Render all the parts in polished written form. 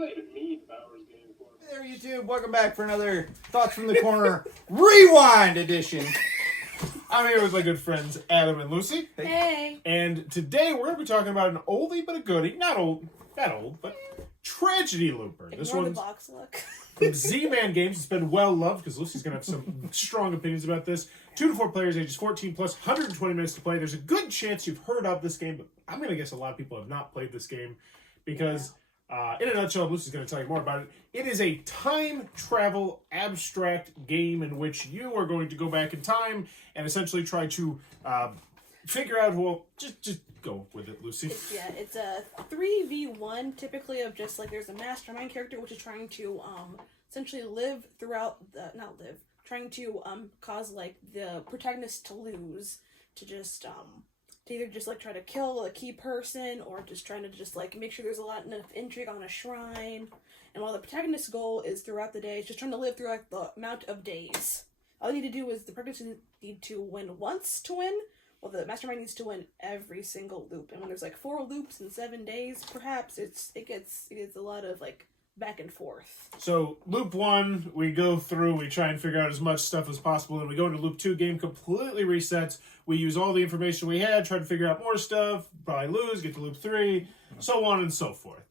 not even mean Bowers game for me. There, YouTube. Welcome back for another Thoughts from the Corner Rewind edition. I'm here with my good friends Adam and Lucy. Hey. And today we're going to be talking about an oldie but a goodie. Not old, but Tragedy Looper. This Ignore one's the box look. from Z-Man Games. It's been well loved because Lucy's going to have some strong opinions about this. 2 to 4 players, ages 14 plus, 120 minutes to play. There's a good chance you've heard of this game, but I'm going to guess a lot of people have not played this game because, in a nutshell, Lucy's going to tell you more about it. It is a time travel abstract game in which you are going to go back in time and essentially try to figure out who. Well, just go with it, Lucy. It's a 3v1 typically of just like there's a mastermind character which is trying to essentially live throughout the trying to cause like the protagonist to lose, to just to either just like try to kill a key person or just trying to just like make sure there's enough intrigue on a shrine. And while the protagonist's goal is throughout the day, it's just trying to live throughout the amount of days. All you need to do is the protagonist need to win once to win. Well, the mastermind needs to win every single loop, and when there's like 4 loops in 7 days, perhaps it gets a lot of like back and forth. So loop 1, we go through, we try and figure out as much stuff as possible, and we go into loop 2, game completely resets. We use all the information we had, try to figure out more stuff, probably lose, get to loop 3, so on and so forth.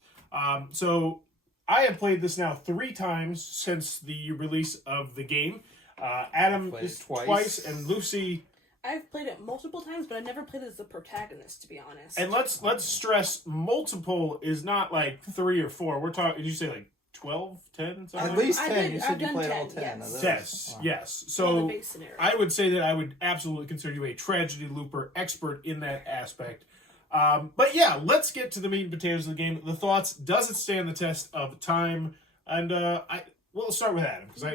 So I have played this now 3 times since the release of the game. Adam is twice, and Lucy. I've played it multiple times, but I never played it as the protagonist, to be honest. And let's stress, multiple is not like 3 or 4. We're talking, did you say like 12, 10? At least 10. You said you played all 10 yes. of those. Yes, Wow. yes. So I would say that I would absolutely consider you a Tragedy Looper expert in that aspect. But yeah, let's get to the meat and potatoes of the game. The thoughts, does it stand the test of time? And we'll start with Adam, because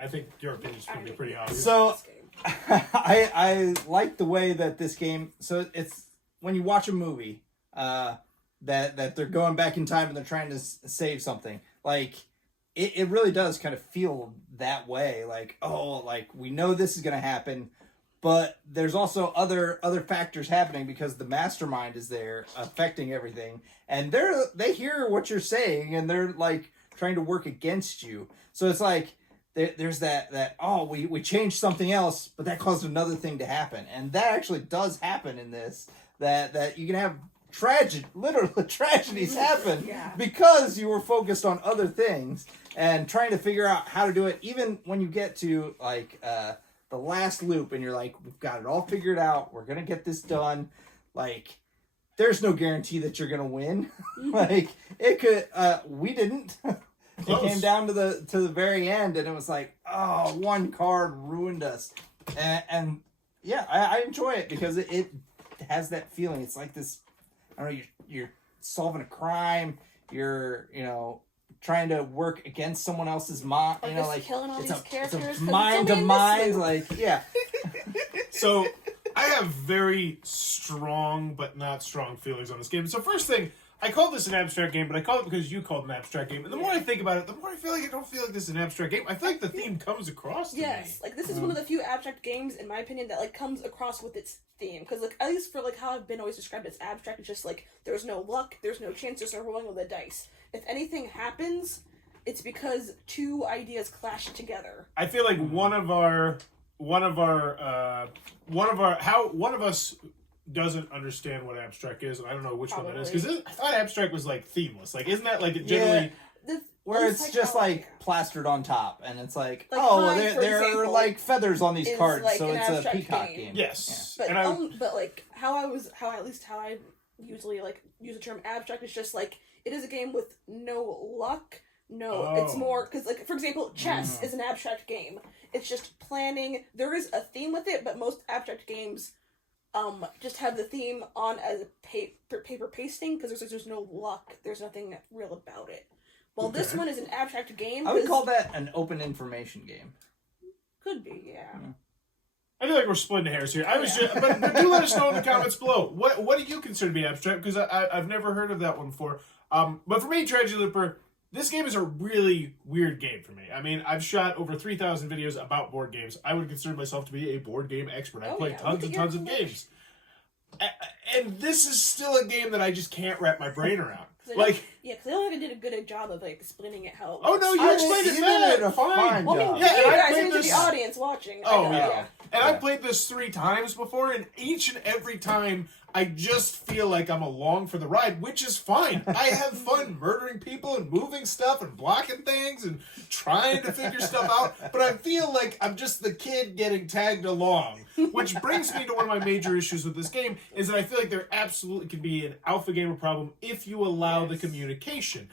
I think your opinion is going to be pretty obvious. So I like the way that this game. So it's when you watch a movie that they're going back in time and they're trying to save something. Like it really does kind of feel that way. Like, oh, like we know this is going to happen, but there's also other factors happening because the mastermind is there affecting everything, and they hear what you're saying and they're like trying to work against you. So it's like. There's that we changed something else, but that caused another thing to happen, and that actually does happen in this. That you can have literal tragedies happen because you were focused on other things and trying to figure out how to do it. Even when you get to like the last loop, and you're like, we've got it all figured out. We're gonna get this done. Like, there's no guarantee that you're gonna win. Like it could. We didn't. Close. It came down to the very end, and it was like, oh, one card ruined us. And yeah, I enjoy it because it has that feeling. It's like this, I don't know, you're solving a crime, you're, trying to work against someone else's mind, like killing all these characters. It's a mind to mind, like, yeah. So I have very strong but not strong feelings on this game. So first thing, I called this an abstract game, but I called it because you called it an abstract game. And the more I think about it, the more I feel like I don't feel like this is an abstract game. I feel like the theme comes across to me. Yes, like this is one of the few abstract games, in my opinion, that like comes across with its theme. Because like at least for like how I've been always described as abstract, it's just like there's no luck, there's no chance, there's no rolling of the dice. If anything happens, it's because 2 ideas clash together. I feel like one of us doesn't understand what abstract is, and I don't know which one that is, because I thought abstract was like themeless. Like, isn't that like generally where it's just like plastered on top, and it's like oh, there are like feathers on these cards, like so it's a peacock game. Yes, yeah. But like how I usually like use the term abstract is just like it is a game with no luck. It's more because like for example, chess is an abstract game. It's just planning. There is a theme with it, but most abstract games just have the theme on as a paper pasting because there's no luck. There's nothing real about it. Well, this one is an abstract game. I would call that an open information game. Could be, yeah. I feel like we're splitting hairs here. But do let us know in the comments below. What do you consider to be abstract? Because I've never heard of that one before. But for me, Tragedy Looper, this game is a really weird game for me. I mean, I've shot over 3,000 videos about board games. I would consider myself to be a board game expert. I play tons and tons of games. And this is still a game that I just can't wrap my brain around. Like Yeah, because I don't think I did a good job of like explaining it how. Oh no, you explained it you bad. did a fine Well, I mean, job. Yeah, you and I guys played into this- the audience watching. Oh I know, yeah. And Yeah. I played this 3 times before, and each and every time I just feel like I'm along for the ride, which is fine. I have fun murdering people and moving stuff and blocking things and trying to figure stuff out, but I feel like I'm just the kid getting tagged along. Which brings me to one of my major issues with this game, is that I feel like there absolutely can be an alpha gamer problem if you allow the communication.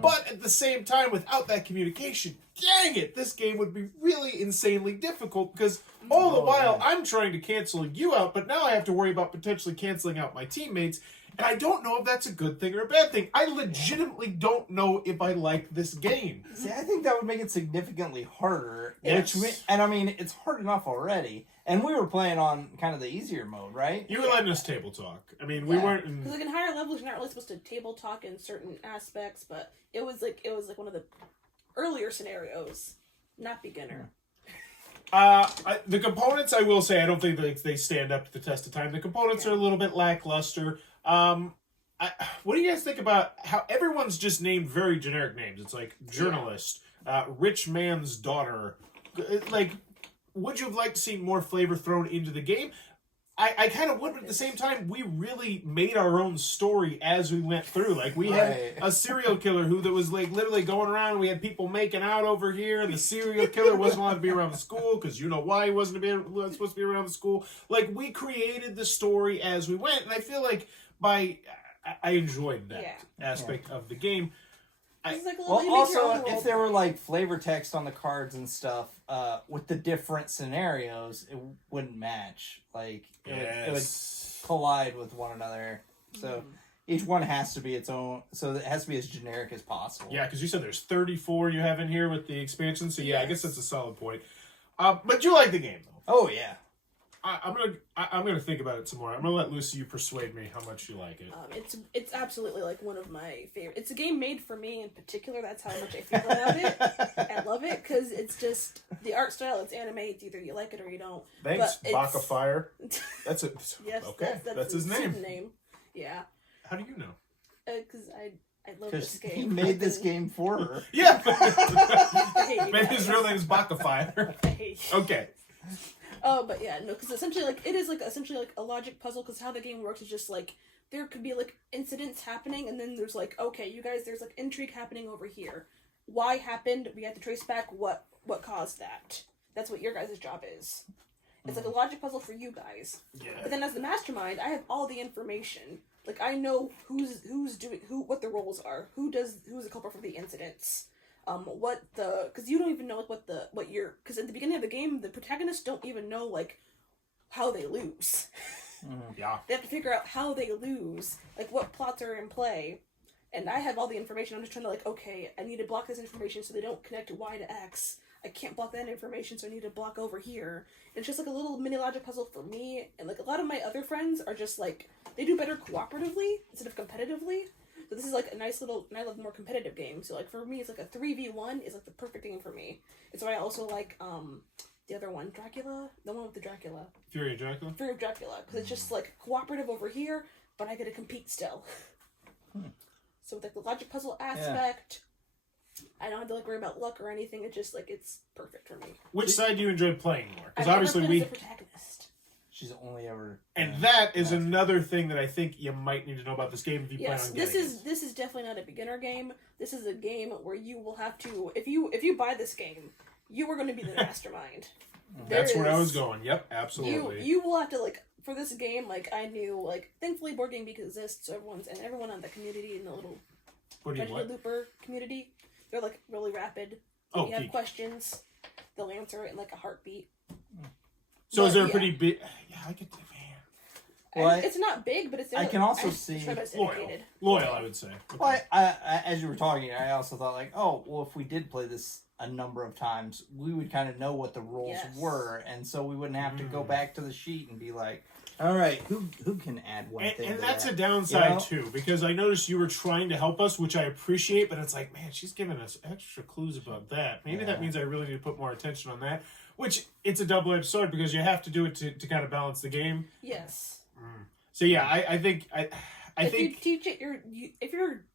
But at the same time, without that communication, dang it, this game would be really insanely difficult because all the while I'm trying to cancel you out, but now I have to worry about potentially canceling out my teammates, and I don't know if that's a good thing or a bad thing. I legitimately don't know if I like this game. See, I think that would make it significantly harder. Yes. And I mean, it's hard enough already. And we were playing on kind of the easier mode, right? You were letting us table talk. I mean, we weren't... Because like in higher levels, you're not really supposed to table talk in certain aspects, but it was like one of the earlier scenarios, not beginner. The components, I will say, I don't think they stand up to the test of time. The components are a little bit lackluster. What do you guys think about how everyone's just named very generic names? It's like journalist, rich man's daughter. Like, would you have liked to see more flavor thrown into the game? I kind of would, but at the same time, we really made our own story as we went through. Like, we had a serial killer that was, like, literally going around, and we had people making out over here, and the serial killer wasn't allowed to be around the school, because you know why he wasn't supposed to be around the school. Like, we created the story as we went, and I feel like I enjoyed that aspect of the game. It's like, Well, you make your also, own if world. there were like flavor text on the cards and stuff, with the different scenarios, it wouldn't match. Like, it would collide with one another. So each one has to be its own. So it has to be as generic as possible. Yeah, because you said there's 34 you have in here with the expansion. So yeah, I guess that's a solid point. But you like the game though. Oh yeah. I'm gonna think about it some more. I'm gonna let Lucy you persuade me how much you like it. It's absolutely like one of my favorite. It's a game made for me in particular. That's how much I feel about it. I love it because it's just the art style. It's anime. It's either you like it or you don't. Thanks, But Baka Fire. That's it. Yes, Okay, that's his name. Yeah, How do you know? because I love this Because game. he made this game for her. Yeah. I hate you Maybe guys. his real name is Baka Fire. I hate you. Okay. Oh, but yeah, no, because essentially, like, it is, like, essentially, like, a logic puzzle, because how the game works is just, like, there could be, like, incidents happening, and then there's, like, okay, you guys, there's, like, intrigue happening over here. Why happened? We have to trace back what caused that. That's what your guys' job is. It's, like, a logic puzzle for you guys. Yeah. But then as the mastermind, I have all the information. Like, I know who's doing, what the roles are, who's the culprit for the incidents. Because you don't even know, like, because at the beginning of the game, the protagonists don't even know, like, how they lose. Yeah. They have to figure out how they lose, like, what plots are in play. And I have all the information. I'm just trying to, like, okay, I need to block this information so they don't connect Y to X. I can't block that information, so I need to block over here. And it's just, like, a little mini logic puzzle for me. And, like, a lot of my other friends are just, like, they do better cooperatively instead of competitively. So this is, like, a nice little, and I love more competitive games. So, like, for me, it's, like, a 3v1 is, like, the perfect game for me. It's why I also like, the other one, Dracula? The one with the Dracula. Fury of Dracula? Fury of Dracula. Because it's just, like, cooperative over here, but I get to compete still. So, with, like, the logic puzzle aspect, I don't have to, like, worry about luck or anything. It's just, like, it's perfect for me. Which side do you enjoy playing more? Because I've obviously never played as a protagonist. She's only ever. And that is another thing that I think you might need to know about this game if you plan Yes, on this getting is definitely not a beginner game. This is a game where you will have to, if you buy this game, you are going to be the mastermind. That's There where I is- was going. Yep, absolutely. You will have to, like, for this game, like, I knew, like, thankfully Board Game Geek exists, so everyone on the community, in the little What do you Tragedy want? Looper community, they're, like, really rapid. Oh, If you have geek. questions, they'll answer it in, like, a heartbeat. So is But, there a yeah. pretty big... Yeah, I get that, man. Well, It's not big, but it's... I can also see- Loyal, I would say. Okay. Well, I, as you were talking, I also thought like, oh, well, if we did play this a number of times, we would kind of know what the rules Yes. were, and so we wouldn't have to go back to the sheet and be like, all right, who can add one thing? And to that's that? a downside, You know? too, because I noticed you were trying to help us, which I appreciate, but it's like, man, she's giving us extra clues about that. Maybe that means I really need to put more attention on that, which it's a double-edged sword because you have to do it to kind of balance the game. Yes. So yeah, I think I if think you teach it,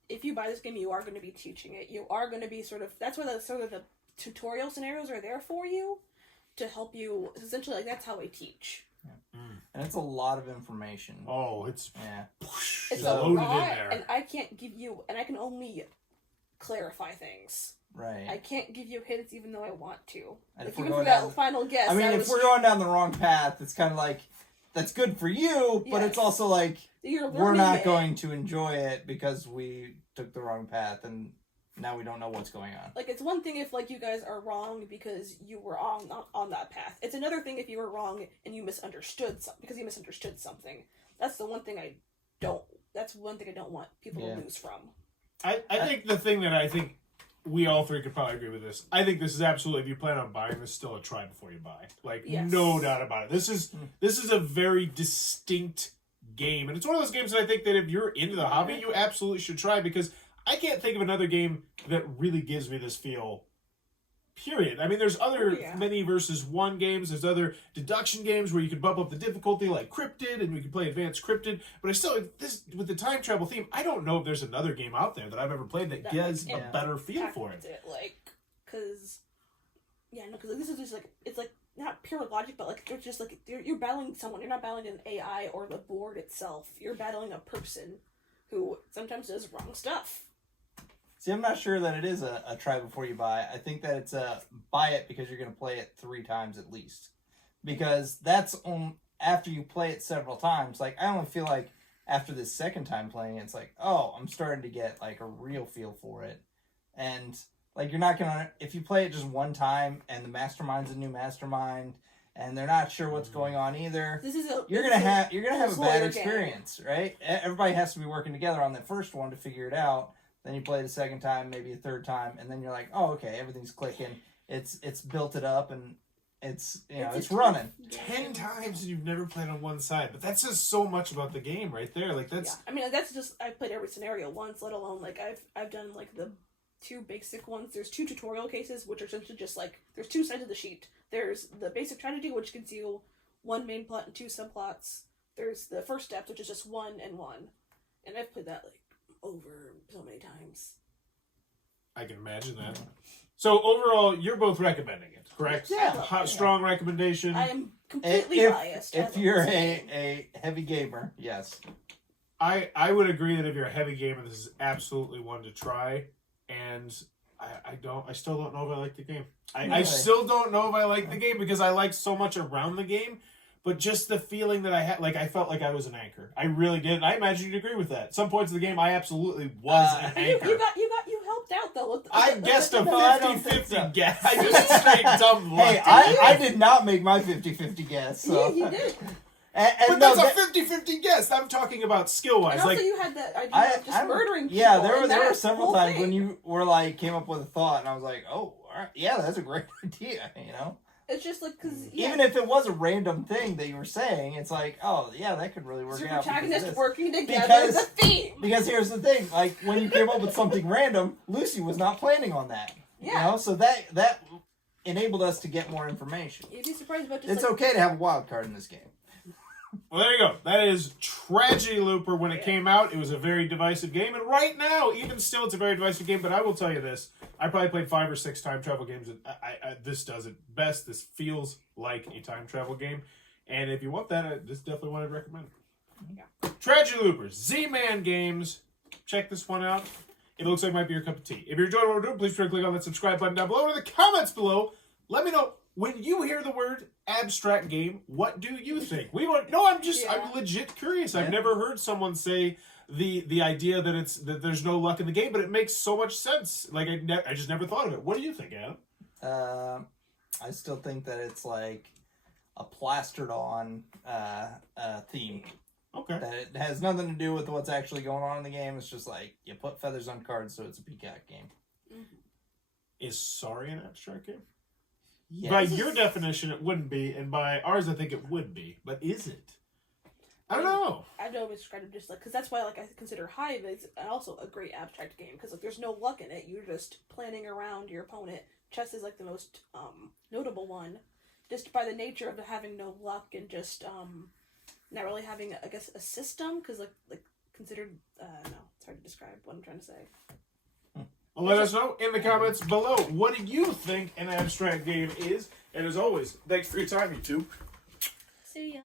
if you buy this game, you are going to be teaching it. You are going to be that's where the tutorial scenarios are there for you to help you. Essentially, like that's how I teach. Yeah. And it's a lot of information. Oh, it's It's loaded a lot, in there. and I can't give you, and I can only clarify things. Right. I can't give you hints even though I want to. And Like, if we're even going for that down, final guess. I mean, if we're going down the wrong path, it's kind of like that's good for you, but it's also like we're not going to enjoy it because we took the wrong path and now we don't know what's going on. Like, it's one thing if, like, you guys are wrong because you were on that path. It's another thing if you were wrong and you misunderstood something. That's the one thing that's one thing I don't want people to lose from. I think the thing that I think we all three could probably agree with this. I think this is absolutely, if you plan on buying this, still a try before you buy. Like, no doubt about it. This is a very distinct game. And it's one of those games that I think that if you're into the hobby, you absolutely should try, because I can't think of another game that really gives me this feel, period. I mean, there's other many versus one games. There's other deduction games where you can bump up the difficulty, like Cryptid, and we can play Advanced Cryptid. But I still, this with the time travel theme, I don't know if there's another game out there that I've ever played that gives a better feel for it. Because this is just like, it's like not pure logic, but like it's just like you're battling someone. You're not battling an AI or the board itself. You're battling a person who sometimes does wrong stuff. See, I'm not sure that it is a try before you buy. I think that it's a buy it because you're going to play it 3 times at least. Because that's after you play it several times. Like, I only feel like after the second time playing it, it's like, oh, I'm starting to get like a real feel for it. And like, you're not going to, if you play it just one time and the mastermind's a new mastermind and they're not sure what's going on either, you're gonna have a bad experience, right? Everybody has to be working together on that first one to figure it out. Then you play it a second time, maybe a third time, and then you're like, oh, okay, everything's clicking. It's built it up, and it's running. 10 times and you've never played on one side, but that says so much about the game right there. Like, that's. Yeah. I mean, that's just, I've played every scenario once, let alone like I've done like the 2 basic ones. There's 2 tutorial cases, which are essentially just like there's 2 sides of the sheet. There's the basic tragedy, which gives you 1 main plot and 2 subplots. There's the first steps, which is just 1 and 1, and I've played that like over so many times. I can imagine that. So overall, you're both recommending it, correct? Yeah. Strong recommendation. I am completely biased. If you're a heavy gamer, yes. I would agree that if you're a heavy gamer, this is absolutely one to try. And I still don't know if I like the game. I still don't know if I like the game because I like so much around the game. But just the feeling that I had, like, I felt like I was an anchor. I really did. And I imagine you'd agree with that. Some points of the game, I absolutely was an anchor. You helped out, though. I guessed a 50-50 guess. I just straight dumb luck. Hey, I did not make my 50-50 guess. So. Yeah, you did. But that's a 50-50 guess. I'm talking about skill-wise. And also, like, you had that idea of just murdering people. Yeah, there were several times when you were like, came up with a thought, and I was like, oh, all right, yeah, that's a great idea, you know? It's just like, because even if it was a random thing that you were saying, it's like, oh yeah, that could really work out. Protagonists working together is a theme. Because here's the thing, like when you came up with something random, Lucy was not planning on that. Yeah. You know, so that enabled us to get more information. You'd be surprised about just. It's okay to have a wild card in this game. Well, there you go. That is Tragedy Looper. When it came out, it was a very divisive game. And right now, even still, it's a very divisive game. But I will tell you this. I probably played 5 or 6 time travel games. And this does it best. This feels like a time travel game. And if you want that, this is definitely one I'd recommend. Yeah. Tragedy Looper. Z-Man Games. Check this one out. It looks like it might be your cup of tea. If you're enjoying what we're doing, please try to click on that subscribe button down below. Or in the comments below, let me know. When you hear the word abstract game, what do you think? I'm legit curious. I've never heard someone say the idea that there's no luck in the game, but it makes so much sense. Like I just never thought of it. What do you think, Adam? I still think that it's like a plastered on theme. Okay. That it has nothing to do with what's actually going on in the game. It's just like you put feathers on cards, so it's a peacock game. Mm-hmm. Is Sorry an abstract game? Yes. By your definition, it wouldn't be, and by ours, I think it would be. But is it? I don't know. I've always described it just like, because that's why like I consider Hive is also a great abstract game, because like there's no luck in it. You're just planning around your opponent. Chess is like the most notable one, just by the nature of having no luck and just not really having, I guess, a system, because like considered. No, it's hard to describe what I'm trying to say. Let us know in the comments below. What do you think an abstract game is? And as always, thanks for your time, you two. See ya.